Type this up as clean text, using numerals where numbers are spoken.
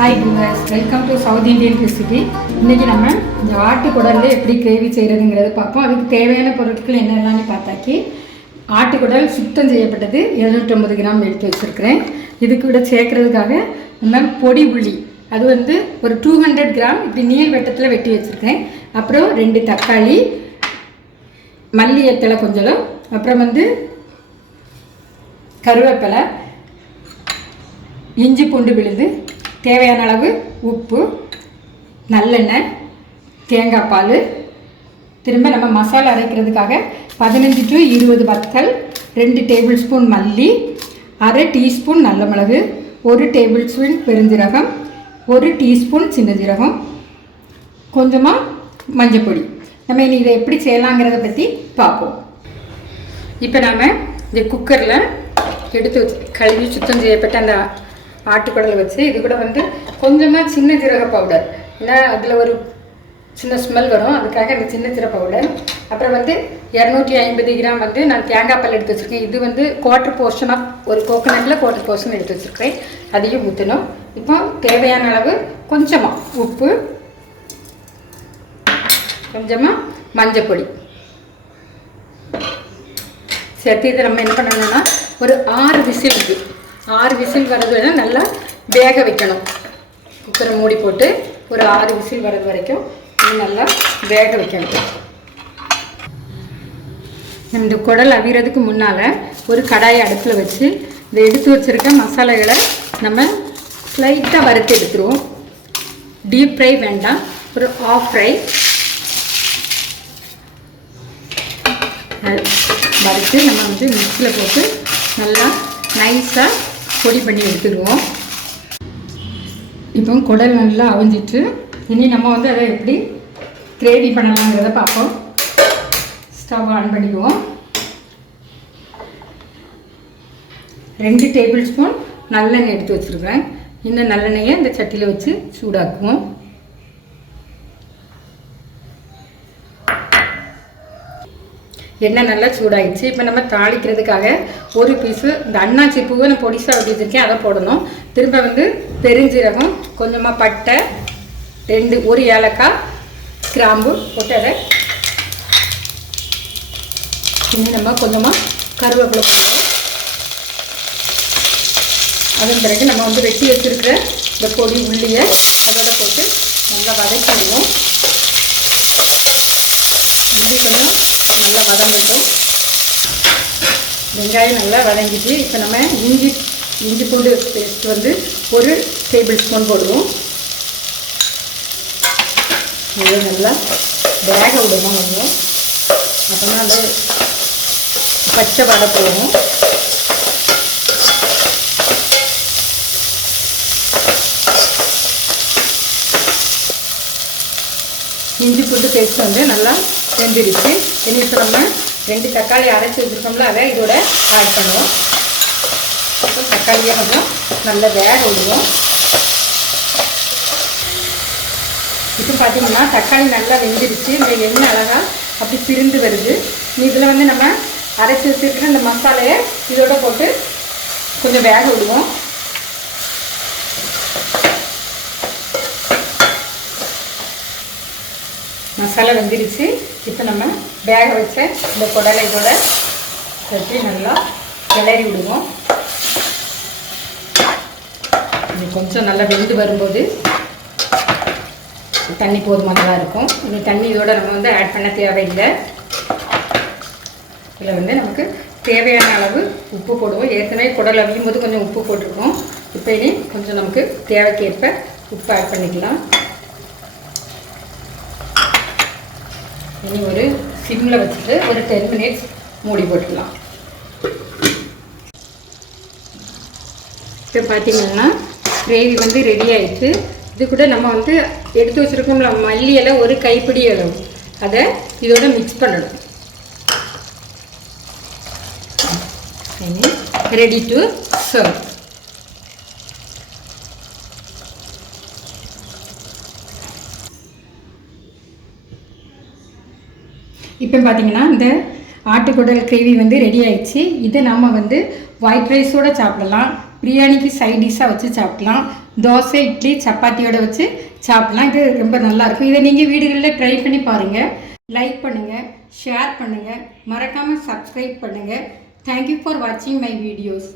Hi viewers, welcome to south Indian recipe. இன்றைக்கி நம்ம இந்த ஆட்டுக்குடலில் எப்படி கிரேவி செய்கிறதுங்கிறத பார்ப்போம். அதுக்கு தேவையான பொருட்கள் என்னென்னு பார்த்தாக்கி, ஆட்டுக்குடல் சுத்தம் செய்யப்பட்டது 750 கிராம் எடுத்து வச்சுருக்கிறேன். இதுக்கு கூட சேர்க்குறதுக்காக நம்ம பொடி உள்ளி, அது வந்து ஒரு 200 கிராம் இப்படி நீள் வெட்டத்தில் வெட்டி வச்சுருக்கேன். அப்புறம் 2 தக்காளி, மல்லி எத்தலை கொஞ்சம், அப்புறம் வந்து கருவேப்பிலை, இஞ்சி பூண்டு விழுது, தேவையான அளவு உப்பு, நல்லெண்ணெய், தேங்காய் பால். திரும்ப நம்ம மசாலா அரைக்கிறதுக்காக 15 to 20 வத்தல், 2 டேபிள் ஸ்பூன் மல்லி, அரை டீஸ்பூன் நல்ல மிளகு, 1 டேபிள் ஸ்பூன் பெருஞ்சீரகம், 1 டீஸ்பூன் சின்ன ஜீரகம், கொஞ்சமாக மஞ்சப்பொடி. நம்ம இனி இதை எப்படி செய்யலாங்கிறத பற்றி பார்ப்போம். இப்போ நாம் இந்த குக்கரில் எடுத்து கழுவி சுத்தம் செய்யப்பட்ட அந்த ஆட்டுக்குடலை வச்சு, இது கூட வந்து கொஞ்சமாக சின்ன ஜீரக பவுடர், ஏன்னா அதில் ஒரு சின்ன ஸ்மெல் வரும், அதுக்காக அந்த சின்ன ஜீரக பவுடர். அப்புறம் வந்து 250 கிராம் வந்து நான் தேங்காய் பால் எடுத்து வச்சுருக்கேன். இது வந்து குவார்ட்டர் போர்ஷன் ஆஃப் ஒரு கோகோனட்டில் குவார்ட்டர் போர்ஷன் எடுத்து வச்சுருக்கேன். அதையும் ஊற்றணும். இப்போ தேவையான அளவு கொஞ்சமாக உப்பு, கொஞ்சமாக மஞ்சப்பொடி சேர்த்து இதை நம்ம என்ன பண்ணணும்னா ஒரு 6 விசில் வரது நல்லா வேக வைக்கணும். குக்கரை மூடி போட்டு ஒரு 6 விசில் வரது வரைக்கும் நல்லா வேக வைக்கணும். இந்த குடல் அவிறதுக்கு முன்னால் ஒரு கடாயை அடுப்பில் வச்சு இந்த எடுத்து வச்சுருக்க மசாலாகளை நம்ம ஸ்லைட்டாக வறுத்து எடுத்துருவோம். டீப் ஃப்ரை வேண்டாம், ஒரு ஆஃப் ஃப்ரை வறுத்து நம்ம வந்து மிக்ஸியில் போட்டு நல்லா நைஸாக பொடி பண்ணி எடுத்துடுவோம். இப்போ குடல் நல்லா அவிஞ்சிட்டு இனி நம்ம வந்து அதை எப்படி கிரேவி பண்ணலாங்கிறத பார்ப்போம். ஸ்டவ் ஆன் பண்ணிக்குவோம். 2 டேபிள் ஸ்பூன் நல்லெண்ணெய் எடுத்து வச்சுருக்கேன். இந்த நல்லெண்ணெயை இந்த சட்டியில் வச்சு சூடாக்குவோம். எண்ணெய் நல்லா சூடாகிடுச்சு. இப்போ நம்ம தாளிக்கிறதுக்காக ஒரு பீஸு இந்த அன்னாச்சி பூவை நான் பொடிசாக வெட்டி வச்சுருக்கேன், அதை போடணும். திரும்ப வந்து பெருஞ்சீரகம், கொஞ்சமாக பட்டை, 1 ஏலக்காய், கிராம்பு போட்டு அதை இன்னும் நம்ம கொஞ்சமாக கருவேப்பிலை போடுவோம். அதன் பிறகு நம்ம வந்து வெட்டி வச்சுருக்கிற இந்த பொடி உள்ளியை அதோட போட்டு நல்லா வதக்கி விடுவோம். உள்ளி கொஞ்சம் நல்லா வதங்கட்டும். வெங்காயம் நல்லா வதங்கிட்டு இப்போ நம்ம இஞ்சி பூண்டு பேஸ்ட் வந்து 1 டேபிள் ஸ்பூன் போடுவோம். இதை நல்லா வேக விடுவோம். கொஞ்சம் அப்போனா அந்த பச்சை வடை போடுவோம். இஞ்சி பூண்டு பேஸ்ட் வந்து நல்லா வெந்துடுச்சு. இனி இப்போ நம்ம 2 தக்காளி அரைச்சி வச்சுருக்கோம்ல, அதை இதோட ஆட் பண்ணுவோம். அப்புறம் தக்காளியை கொஞ்சம் நல்லா வேக விடுவோம். இப்போ பார்த்தீங்கன்னா தக்காளி நல்லா வெந்துடுச்சு. இந்த எண்ணெய் அழகாக அப்படி பிரிந்து வருது. இதில் வந்து நம்ம அரைச்சி வச்சுருக்கிற இந்த மசாலையை இதோட போட்டு கொஞ்சம் வேக விடுவோம். மசாலா வெந்துடுச்சு. இப்போ நம்ம வேக வச்ச இந்த குடலை இதோட வச்சு நல்லா கிளறி விடுவோம். இது கொஞ்சம் நல்லா வெந்து வரும்போது தண்ணி போதுமானதாக இருக்கும். இந்த தண்ணி இதோட நம்ம வந்து ஆட் பண்ண தேவையில்லை. இதில் வந்து நமக்கு தேவையான அளவு உப்பு போடுவோம். ஏற்கனவே குடல் அவியும் போது கொஞ்சம் உப்பு போட்டிருக்கோம். இப்போ இனி கொஞ்சம் நமக்கு தேவைக்கேற்ப உப்பு ஆட் பண்ணிக்கலாம். இனி ஒரு சிம்மில் வச்சுட்டு ஒரு 10 மினிட்ஸ் மூடி போட்டுடலாம். இப்போ பார்த்தீங்கன்னா கிரேவி வந்து ரெடி ஆகிடுச்சு. இது கூட நம்ம வந்து எடுத்து வச்சுருக்கோம்ல மல்லி இலை, ஒரு கைப்பிடி அளவு, அதை இதோட மிக்ஸ் பண்ணணும். இனி ரெடி டு சர்வ். இப்போ பார்த்தீங்கன்னா இந்த ஆட்டுக்குடல் கிரேவி வந்து ரெடி ஆயிடுச்சு. இதை நம்ம வந்து ஒயிட் ரைஸோடு சாப்பிடலாம், பிரியாணிக்கு சைட் டிஷ்ஷாக வச்சு சாப்பிடலாம், தோசை இட்லி சப்பாத்தியோட வச்சு சாப்பிட்லாம். இது ரொம்ப நல்லாயிருக்கும். இதை நீங்கள் வீடுகளில் ட்ரை பண்ணி பாருங்கள். லைக் பண்ணுங்கள், ஷேர் பண்ணுங்கள், மறக்காமல் சப்ஸ்கிரைப் பண்ணுங்கள். தேங்க்யூ ஃபார் வாட்சிங் மை வீடியோஸ்.